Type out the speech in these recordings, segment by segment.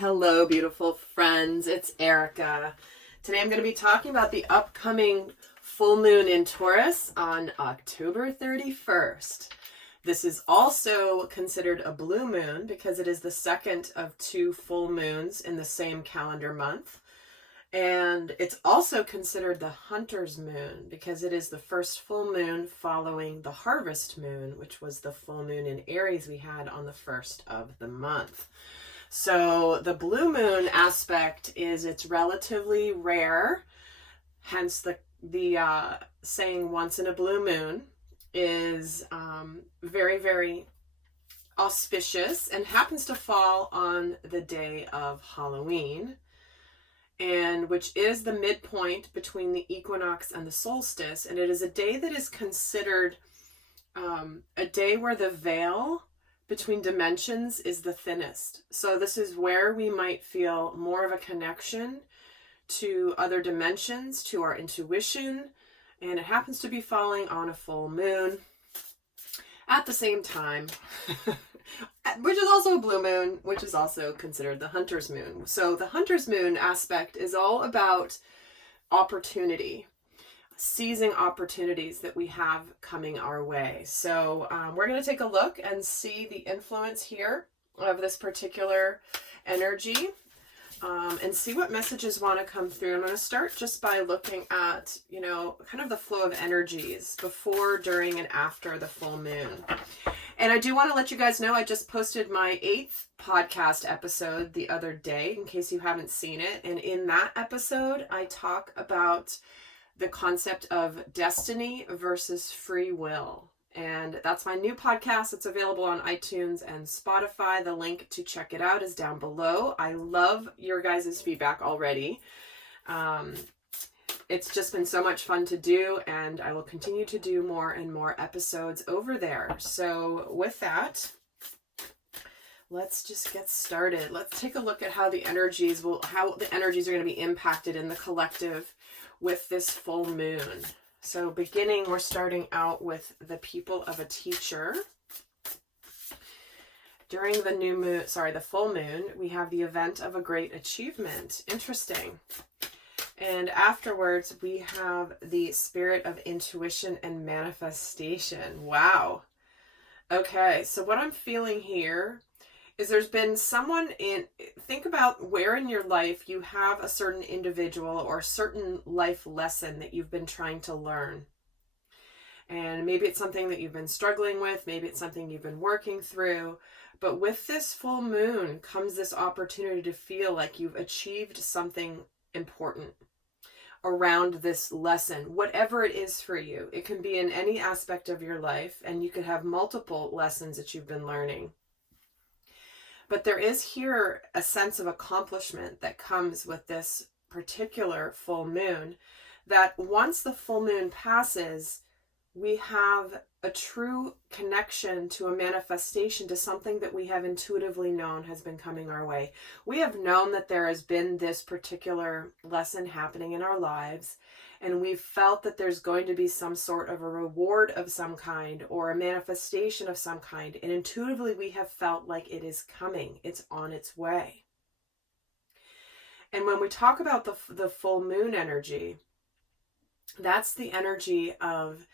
Hello, beautiful friends. It's Erika. Today I'm going to be talking about the upcoming full moon in Taurus on October 31st. This is also considered a blue moon because it is the second of two full moons in the same calendar month. And it's also considered the hunter's moon because it is the first full moon following the harvest moon, which was the full moon in Aries we had on the first of the month. So the blue moon aspect is it's relatively rare, hence the saying once in a blue moon is very, very auspicious and happens to fall on the day of Halloween, and which is the midpoint between the equinox and the solstice. And it is a day that is considered a day where the veil between dimensions is the thinnest. So this is where we might feel more of a connection to other dimensions, to our intuition, and it happens to be falling on a full moon at the same time, which is also a blue moon, which is also considered the hunter's moon. So the hunter's moon aspect is all about opportunity, seizing opportunities that we have coming our way. So we're going to take a look and see the influence here of this particular energy and see what messages want to come through. I'm going to start just by looking at, kind of the flow of energies before, during, and after the full moon. And I do want to let you guys know I just posted my 8th podcast episode the other day, in case you haven't seen it. And in that episode, I talk about the concept of destiny versus free will. And that's my new podcast. It's available on iTunes and Spotify. The link to check it out is down below. I love your guys' feedback already. It's just been so much fun to do, and I will continue to do more and more episodes over there. So with that, let's just get started. Let's take a look at how the energies are going to be impacted in the collective with this full moon. So beginning, we're starting out with the people of a teacher. During the full moon, we have the event of a great achievement. Interesting. And afterwards, we have the spirit of intuition and manifestation. Wow. Okay, so what I'm feeling here is there's been someone think about where in your life you have a certain individual or a certain life lesson that you've been trying to learn. And maybe it's something that you've been struggling with, maybe it's something you've been working through, but with this full moon comes this opportunity to feel like you've achieved something important around this lesson, whatever it is for you. It can be in any aspect of your life, and you could have multiple lessons that you've been learning. But there is here a sense of accomplishment that comes with this particular full moon, that once the full moon passes, we have a true connection to a manifestation, to something that we have intuitively known has been coming our way. We have known that there has been this particular lesson happening in our lives, and we've felt that there's going to be some sort of a reward of some kind or a manifestation of some kind. And intuitively, we have felt like it is coming. It's on its way. And when we talk about the full moon energy, that's the energy of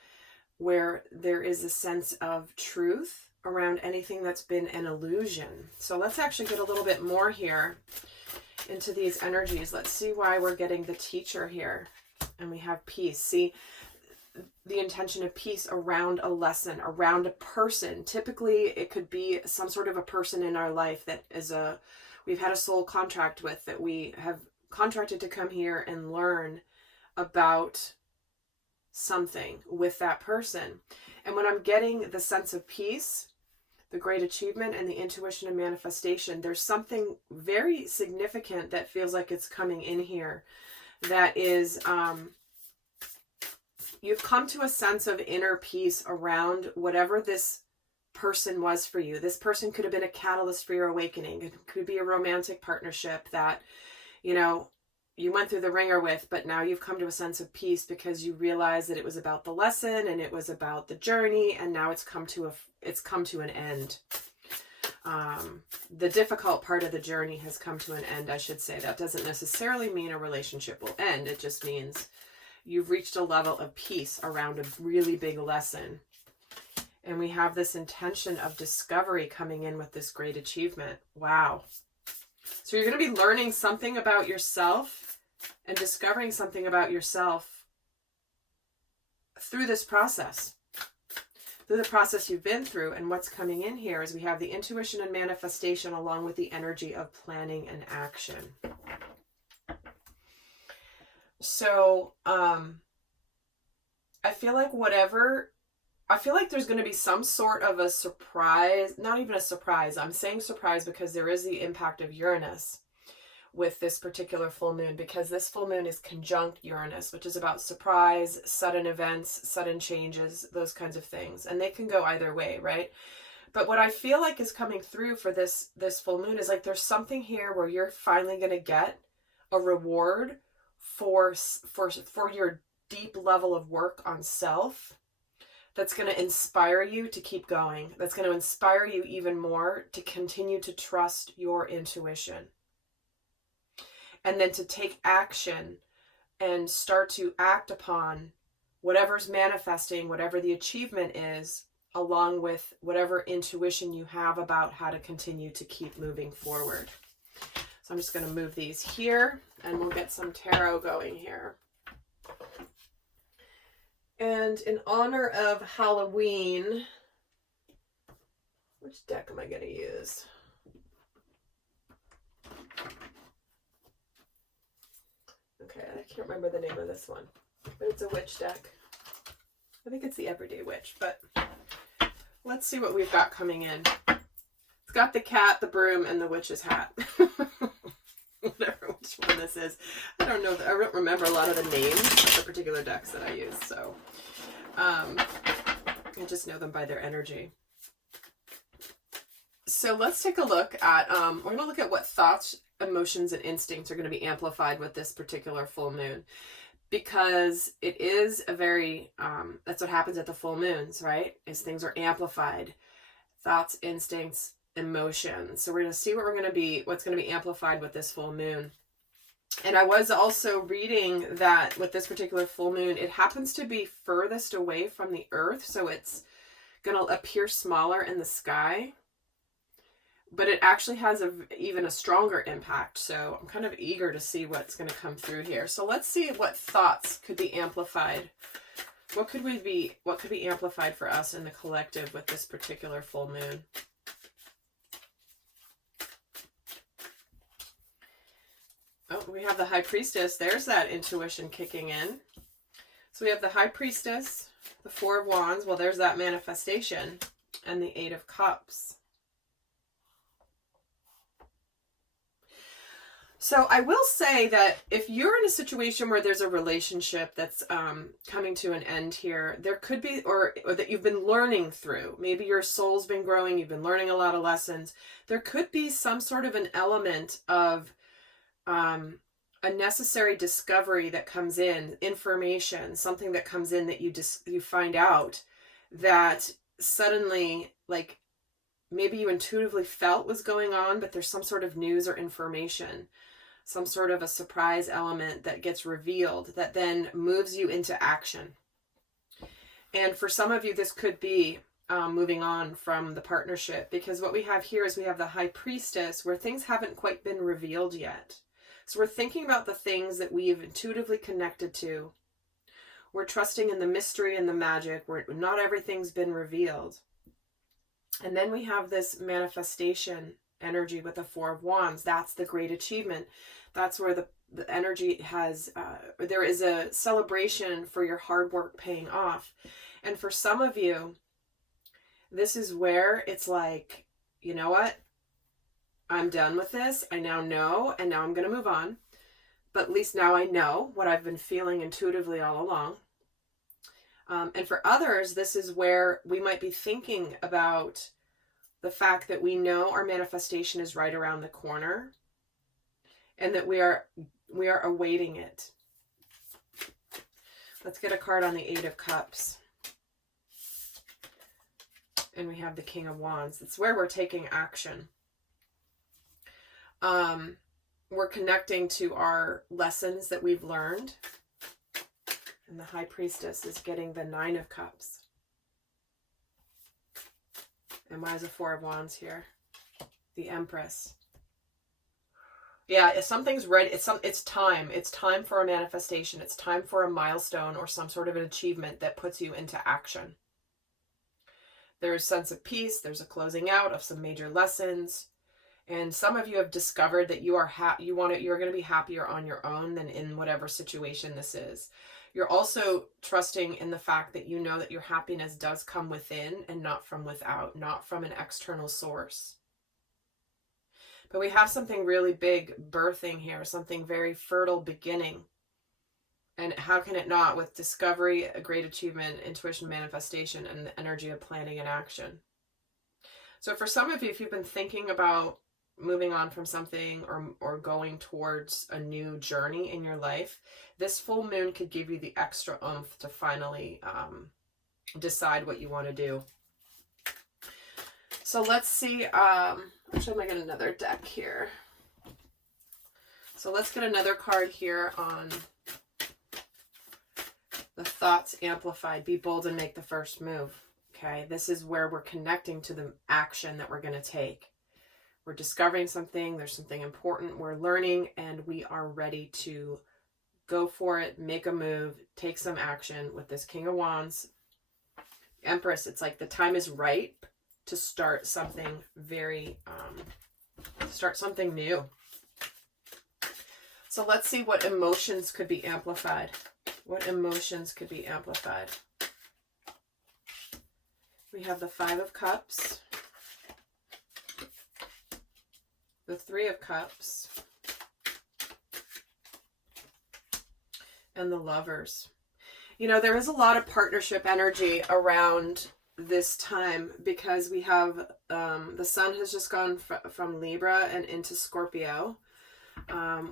where there is a sense of truth around anything that's been an illusion. So let's actually get a little bit more here into these energies. Let's see why we're getting the teacher here. And we have peace. See, the intention of peace around a lesson, around a person. Typically, it could be some sort of a person in our life that we've had a soul contract with, that we have contracted to come here and learn about something with that person. And when I'm getting the sense of peace, the great achievement, and the intuition and manifestation, there's something very significant that feels like it's coming in here. That is, you've come to a sense of inner peace around whatever this person was for you. This person could have been a catalyst for your awakening. It could be a romantic partnership that, you went through the ringer with, but now you've come to a sense of peace because you realize that it was about the lesson and it was about the journey, and now it's come to an end. the difficult part of the journey has come to an end, I should say. That doesn't necessarily mean a relationship will end. It just means you've reached a level of peace around a really big lesson. And we have this intention of discovery coming in with this great achievement. Wow. So you're going to be learning something about yourself and discovering something about yourself through this process. Through the process you've been through. And what's coming in here is we have the intuition and manifestation along with the energy of planning and action. So, I feel like there's going to be some sort of a surprise, not even a surprise. I'm saying surprise because there is the impact of Uranus with this particular full moon, because this full moon is conjunct Uranus, which is about surprise, sudden events, sudden changes, those kinds of things. And they can go either way, right? But what I feel like is coming through for this full moon is like there's something here where you're finally going to get a reward for your deep level of work on self that's going to inspire you to keep going. That's going to inspire you even more to continue to trust your intuition. And then to take action and start to act upon whatever's manifesting, whatever the achievement is, along with whatever intuition you have about how to continue to keep moving forward. So I'm just going to move these here and we'll get some tarot going here. And in honor of Halloween, which deck am I going to use? Okay, I can't remember the name of this one, but it's a witch deck. I think it's the Everyday Witch, but let's see what we've got coming in. It's got the cat, the broom, and the witch's hat. Whatever which one this is. I don't know. I don't remember a lot of the names of the particular decks that I use, so I just know them by their energy. So let's take a look at, we're going to look at what thoughts, emotions, and instincts are going to be amplified with this particular full moon. Because it is a very, that's what happens at the full moons, right? Is things are amplified. Thoughts, instincts, emotions. So we're going to see what's going to be amplified with this full moon. And I was also reading that with this particular full moon, it happens to be furthest away from the earth. So it's going to appear smaller in the sky. But it actually has even a stronger impact. So I'm kind of eager to see what's going to come through here. So let's see what thoughts could be amplified. What could be amplified for us in the collective with this particular full moon? Oh, we have the High Priestess. There's that intuition kicking in. So we have the High Priestess, the Four of Wands. Well, there's that manifestation. And the Eight of Cups. So I will say that if you're in a situation where there's a relationship that's coming to an end here, there could be, or that you've been learning through, maybe your soul's been growing, you've been learning a lot of lessons, there could be some sort of an element of a necessary discovery that comes in, information, something that comes in that you find out that suddenly, like, maybe you intuitively felt was going on, but there's some sort of news or information, some sort of a surprise element that gets revealed that then moves you into action. And for some of you, this could be moving on from the partnership, because what we have here is we have the High Priestess where things haven't quite been revealed yet. So we're thinking about the things that we have intuitively connected to. We're trusting in the mystery and the magic where not everything's been revealed. And then we have this manifestation energy with the Four of Wands. That's the great achievement. That's where the energy has, there is a celebration for your hard work paying off. And for some of you, this is where it's like, you know what? I'm done with this. I now know, and now I'm going to move on. But at least now I know what I've been feeling intuitively all along. And for others, this is where we might be thinking about the fact that we know our manifestation is right around the corner and that we are awaiting it. Let's get a card on the Eight of Cups. And we have the King of Wands. It's where we're taking action. We're connecting to our lessons that we've learned. And the High Priestess is getting the Nine of Cups. And why is the Four of Wands here? The Empress. Yeah, if something's ready, it's time. It's time for a manifestation. It's time for a milestone or some sort of an achievement that puts you into action. There's a sense of peace. There's a closing out of some major lessons. And some of you have discovered that you're going to be happier on your own than in whatever situation this is. You're also trusting in the fact that you know that your happiness does come within and not from without, not from an external source. But we have something really big birthing here, something very fertile beginning. And how can it not, with discovery, a great achievement, intuition, manifestation, and the energy of planning and action. So for some of you, if you've been thinking about moving on from something or going towards a new journey in your life, this full moon could give you the extra oomph to finally decide what you want to do. So let's see. Actually, I'm going to get another deck here. So let's get another card here on the thoughts amplified. Be bold and make the first move. Okay, this is where we're connecting to the action that we're going to take. We're discovering something, there's something important, we're learning, and we are ready to go for it, make a move, take some action with this King of Wands. Empress, it's like the time is right to start something start something new. So let's see what emotions could be amplified. What emotions could be amplified? We have the Five of Cups. The Three of Cups, and the Lovers. You know, there is a lot of partnership energy around this time because we have the Sun has just gone from Libra and into Scorpio.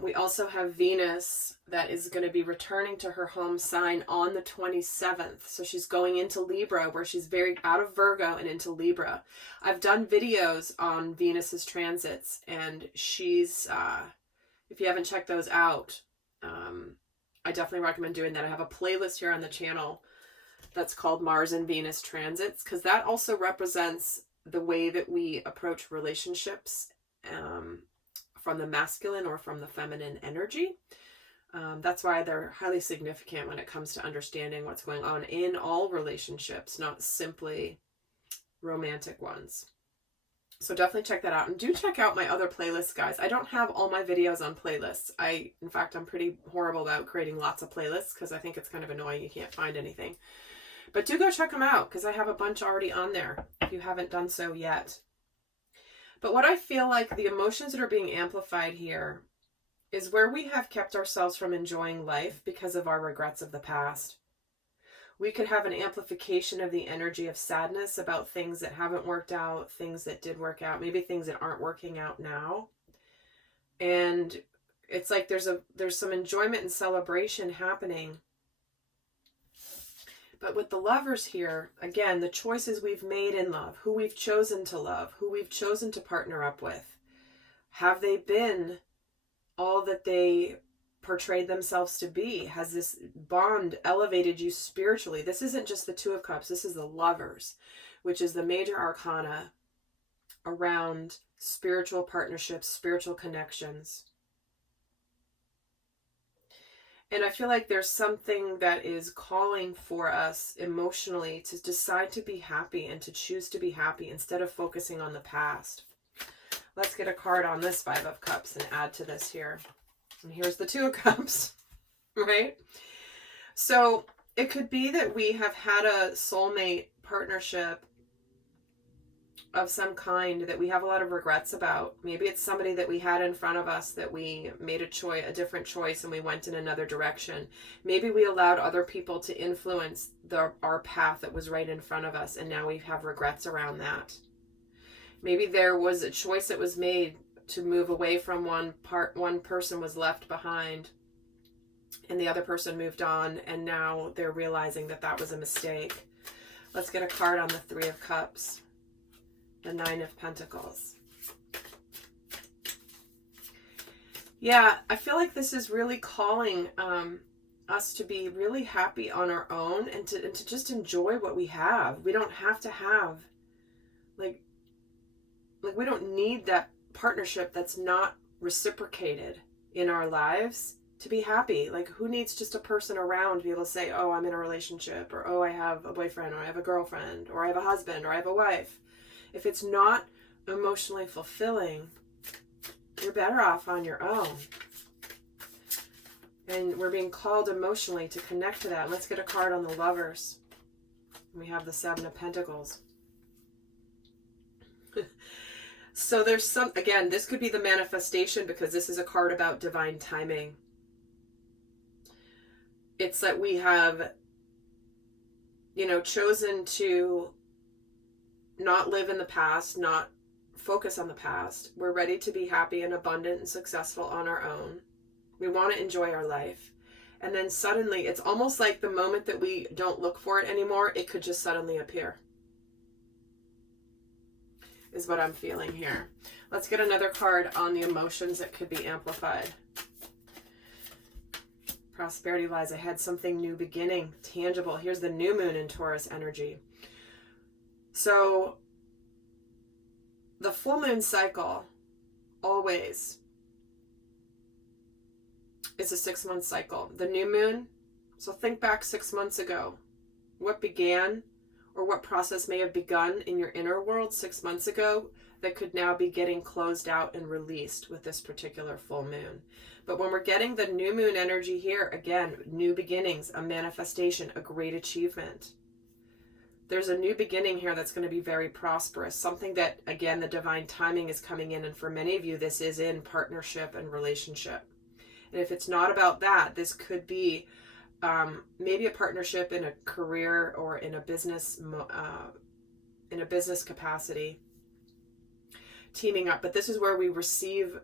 We also have Venus that is going to be returning to her home sign on the 27th. So she's going into Libra, where she's very out of Virgo and into Libra. I've done videos on Venus's transits, and she's, if you haven't checked those out, I definitely recommend doing that. I have a playlist here on the channel that's called Mars and Venus Transits, because that also represents the way that we approach relationships, from the masculine or from the feminine energy. That's why they're highly significant when it comes to understanding what's going on in all relationships, not simply romantic ones. So definitely check that out. And do check out my other playlists, guys. I don't have all my videos on playlists. In fact, I'm pretty horrible about creating lots of playlists because I think it's kind of annoying. You can't find anything. But do go check them out because I have a bunch already on there if you haven't done so yet. But what I feel like the emotions that are being amplified here is where we have kept ourselves from enjoying life because of our regrets of the past. We could have an amplification of the energy of sadness about things that haven't worked out, things that did work out, maybe things that aren't working out now. And it's like there's some enjoyment and celebration happening. But with the Lovers here, again, the choices we've made in love, who we've chosen to love, who we've chosen to partner up with, have they been all that they portrayed themselves to be? Has this bond elevated you spiritually? This isn't just the Two of Cups. This is the Lovers, which is the major arcana around spiritual partnerships, spiritual connections. And I feel like there's something that is calling for us emotionally to decide to be happy and to choose to be happy instead of focusing on the past. Let's get a card on this Five of Cups and add to this here. And here's the Two of Cups, right? So it could be that we have had a soulmate partnership of some kind that we have a lot of regrets about. Maybe it's somebody that we had in front of us that we made a different choice and we went in another direction. Maybe we allowed other people to influence our path that was right in front of us, and now we have regrets around that. Maybe there was a choice that was made to move away from one person was left behind and the other person moved on, and now they're realizing that that was a mistake. Let's get a card on the Three of Cups. the Nine of Pentacles. Yeah, I feel like this is really calling us to be really happy on our own and to just enjoy what we have. We don't have to have, like we don't need that partnership that's not reciprocated in our lives to be happy. Like, who needs just a person around to be able to say, oh, I'm in a relationship, or oh, I have a boyfriend, or I have a girlfriend, or I have a husband, or I have a wife. If it's not emotionally fulfilling, you're better off on your own. And we're being called emotionally to connect to that. Let's get a card on the Lovers. We have the Seven of Pentacles. So there's some, again, this could be the manifestation, because this is a card about divine timing. It's that we have, you know, chosen to not live in the past, not focus on the past. We're ready to be happy and abundant and successful on our own. We want to enjoy our life. And then suddenly, it's almost like the moment that we don't look for it anymore, it could just suddenly appear. Is what I'm feeling here. Let's get another card on the emotions that could be amplified. Prosperity lies ahead, something new beginning, tangible. Here's the new moon in Taurus energy. So the full moon cycle always is a 6-month cycle. The new moon, so think back 6 months ago. What began, or what process may have begun in your inner world 6 months ago that could now be getting closed out and released with this particular full moon. But when we're getting the new moon energy here, again, new beginnings, a manifestation, a great achievement. There's a new beginning here that's going to be very prosperous. Something that, again, the divine timing is coming in. And for many of you, this is in partnership and relationship. And if it's not about that, this could be maybe a partnership in a career or in a business capacity, teaming up. But this is where we receive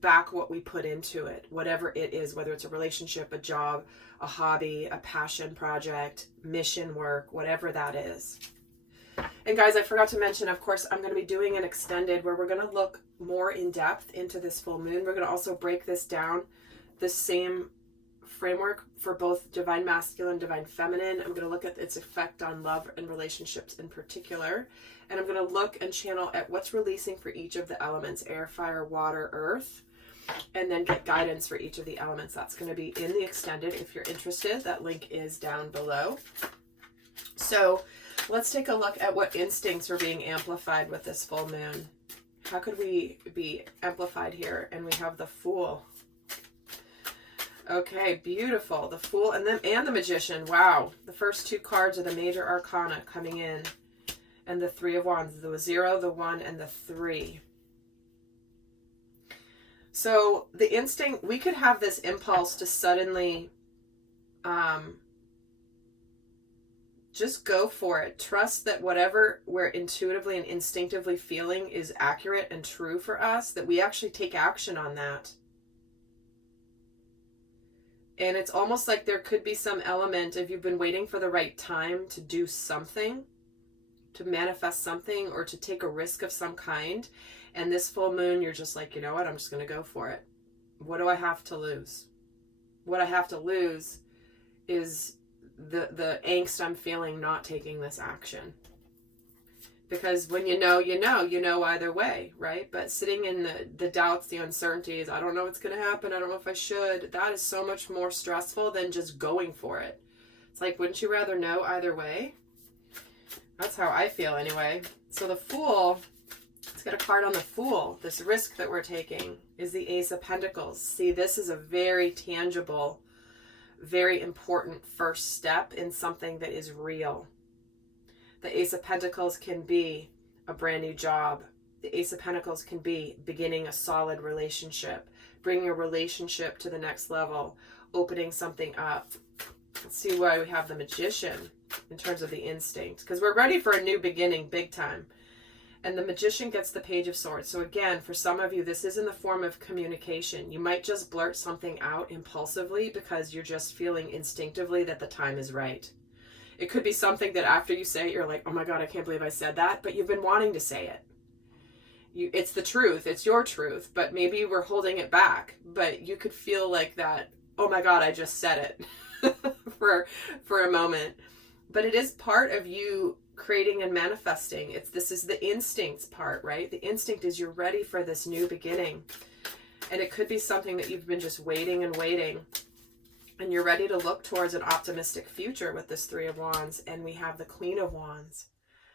back what we put into it, whatever it is, whether it's a relationship, a job, a hobby, a passion project, mission work, whatever that is. And guys, I forgot to mention, of course, I'm going to be doing an extended where we're going to look more in depth into this full moon. We're going to also break this down, the same framework for both divine masculine, divine feminine. I'm going to look at its effect on love and relationships in particular. And I'm going to look and channel at what's releasing for each of the elements, air, fire, water, earth, and then get guidance for each of the elements. That's going to be in the extended. If you're interested, that link is down below. So let's take a look at what instincts are being amplified with this full moon. How could we be amplified here? And we have the Fool. Okay, beautiful. The Fool and the Magician. Wow. The first two cards are the major arcana coming in. And the Three of Wands. The 0, the 1, and the 3. So the instinct, we could have this impulse to suddenly just go for it. Trust that whatever we're intuitively and instinctively feeling is accurate and true for us, that we actually take action on that. And it's almost like there could be some element of you've been waiting for the right time to do something, to manifest something, or to take a risk of some kind. And this full moon, you're just like, you know what, I'm just going to go for it. What do I have to lose? What I have to lose is the angst I'm feeling not taking this action. Because when you know either way, right? But sitting in the doubts, the uncertainties, I don't know what's going to happen, I don't know if I should, that is so much more stressful than just going for it. It's like, wouldn't you rather know either way? That's how I feel anyway. So the Fool, let's get a card on the Fool. This risk that we're taking is the Ace of Pentacles. See, this is a very tangible, very important first step in something that is real. The Ace of Pentacles can be a brand new job. The Ace of Pentacles can be beginning a solid relationship, bringing a relationship to the next level, opening something up. Let's see why we have the Magician in terms of the instinct, because we're ready for a new beginning big time. And the Magician gets the Page of Swords. So again, for some of you, this is in the form of communication. You might just blurt something out impulsively because you're just feeling instinctively that the time is right. It could be something that after you say it, you're like, oh my God, I can't believe I said that. But you've been wanting to say it. It's the truth. It's your truth. But maybe you were holding it back. But you could feel like that, oh my God, I just said it for a moment. But it is part of you creating and manifesting. This is the instincts part, right? The instinct is you're ready for this new beginning. And it could be something that you've been just waiting and waiting. And you're ready to look towards an optimistic future with this Three of Wands. And we have the Queen of Wands.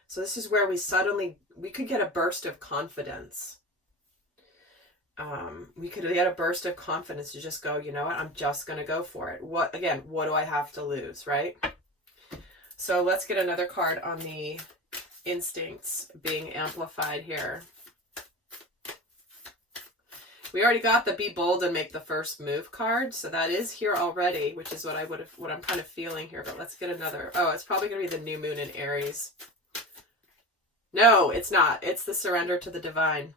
So this is where we could get a burst of confidence. We could get a burst of confidence to just go, you know what, I'm just going to go for it. What do I have to lose, right? So let's get another card on the instincts being amplified here. We already got the Be Bold and Make the First Move card. So that is here already, which is what I'm kind of feeling here. But let's get another. Oh, it's probably going to be the new moon in Aries. No, it's not. It's the Surrender to the Divine.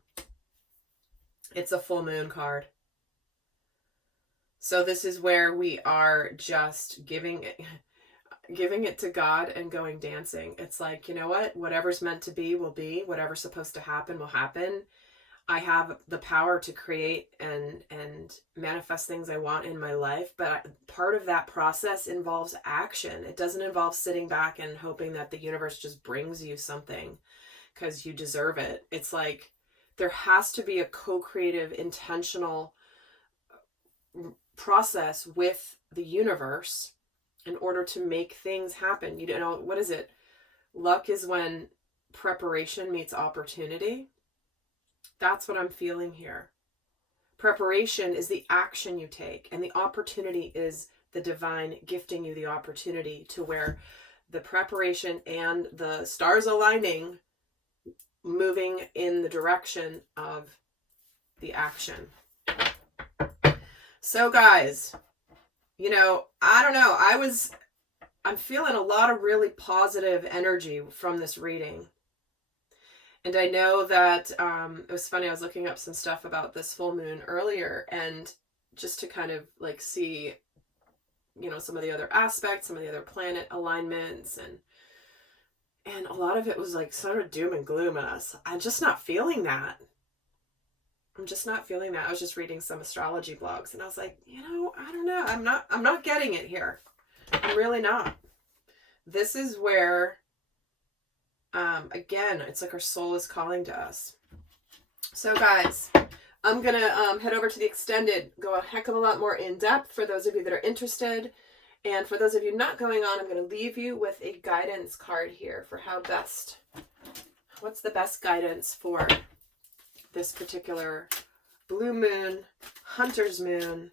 It's a full moon card. So this is where we are just giving it to God and going dancing. It's like, you know what? Whatever's meant to be will be. Whatever's supposed to happen will happen. I have the power to create and manifest things I want in my life, but part of that process involves action. It doesn't involve sitting back and hoping that the universe just brings you something because you deserve it. It's like there has to be a co-creative, intentional process with the universe in order to make things happen. You know, what is it? Luck is when preparation meets opportunity. That's what I'm feeling here. Preparation is the action you take, and the opportunity is the divine gifting you the opportunity to where the preparation and the stars aligning, moving in the direction of the action. So guys, you know, I don't know. I'm feeling a lot of really positive energy from this reading. And I know that it was funny, I was looking up some stuff about this full moon earlier, and just to kind of like see, you know, some of the other aspects, some of the other planet alignments, and a lot of it was like sort of doom and gloom in us. I'm just not feeling that. I was just reading some astrology blogs, and I was like, you know, I don't know. I'm not getting it here. I'm really not. This is where again, it's like our soul is calling to us. So guys, I'm going to head over to the extended, go a heck of a lot more in depth for those of you that are interested. And for those of you not going on, I'm going to leave you with a guidance card here for what's the best guidance for this particular blue moon, hunter's moon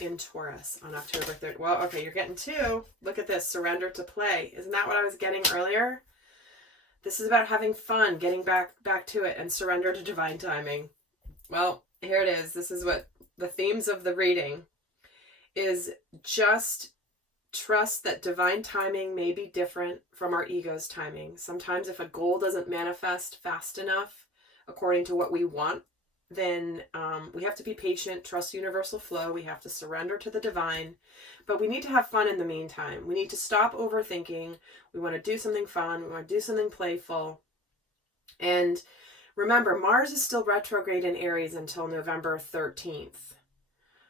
in Taurus on October 3rd. Well, okay, you're getting two. Look at this, surrender to play. Isn't that what I was getting earlier? This is about having fun, getting back to it, and surrender to divine timing. Well, here it is. This is what the themes of the reading is. Just trust that divine timing may be different from our ego's timing. Sometimes if a goal doesn't manifest fast enough according to what we want, then we have to be patient, trust universal flow. We have to surrender to the divine, but we need to have fun in the meantime. We need to stop overthinking. We want to do something fun. We want to do something playful. And remember, Mars is still retrograde in Aries until November 13th.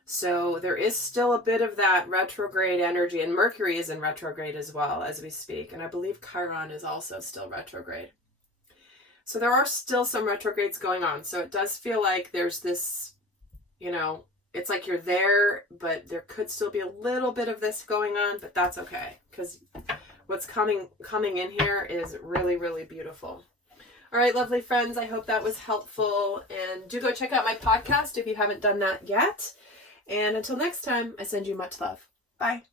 So there is still a bit of that retrograde energy, and Mercury is in retrograde as well as we speak. And I believe Chiron is also still retrograde. So there are still some retrogrades going on. So it does feel like there's this, you know, it's like you're there, but there could still be a little bit of this going on, but that's okay. Because what's coming in here is really, really beautiful. All right, lovely friends. I hope that was helpful. And do go check out my podcast if you haven't done that yet. And until next time, I send you much love. Bye.